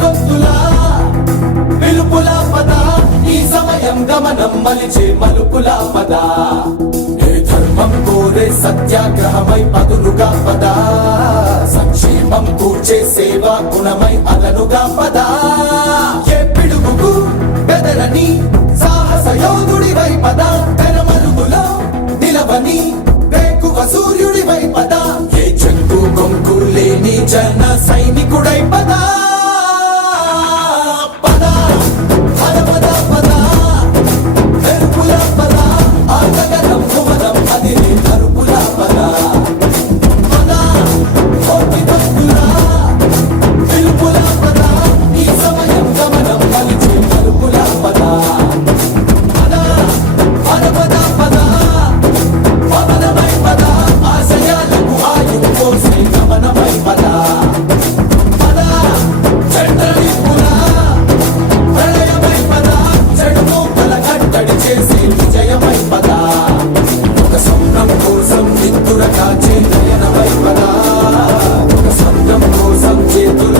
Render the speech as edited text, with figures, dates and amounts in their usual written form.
గొంతులా పిలుపులా పద ఈ సమయం గమనం మలిచే మలుపులా పద ఏ ధర్మం కోరే సత్యాగ్రహమై పదులుగా పద సంక్షేమం కూర్చే సేవా గుణమై అదనుగా పద ఏ పిడుగుకు బెదరని సాహస యోధుడివై పద తెరమరుగులో నిలవని వేకువ సూర్యుడివై పద ఏ చెక్కు కొంకు లేని జన సైనికుడై పద పద పద పద పద మెరుపుల పద ఆగగనం భువనం అది మరుపుల పద పద కోటి భక్తులా పిలుపుల పద ఈ సమయం గమనం కలిచే మరుపుల పద పద పద పద పద పవనమై పద ఆశయాలకు ఆయువు పోసే గమనమై పద పద చంద్రలిపుల ప్రళయమై పద చెడు మోకల కట్టడి చేసే విజయమై పద ఒక స్వప్నం కోసం నిద్దుర కాచే నయనమై పద ఒక స్వప్నం కోసం చేతుల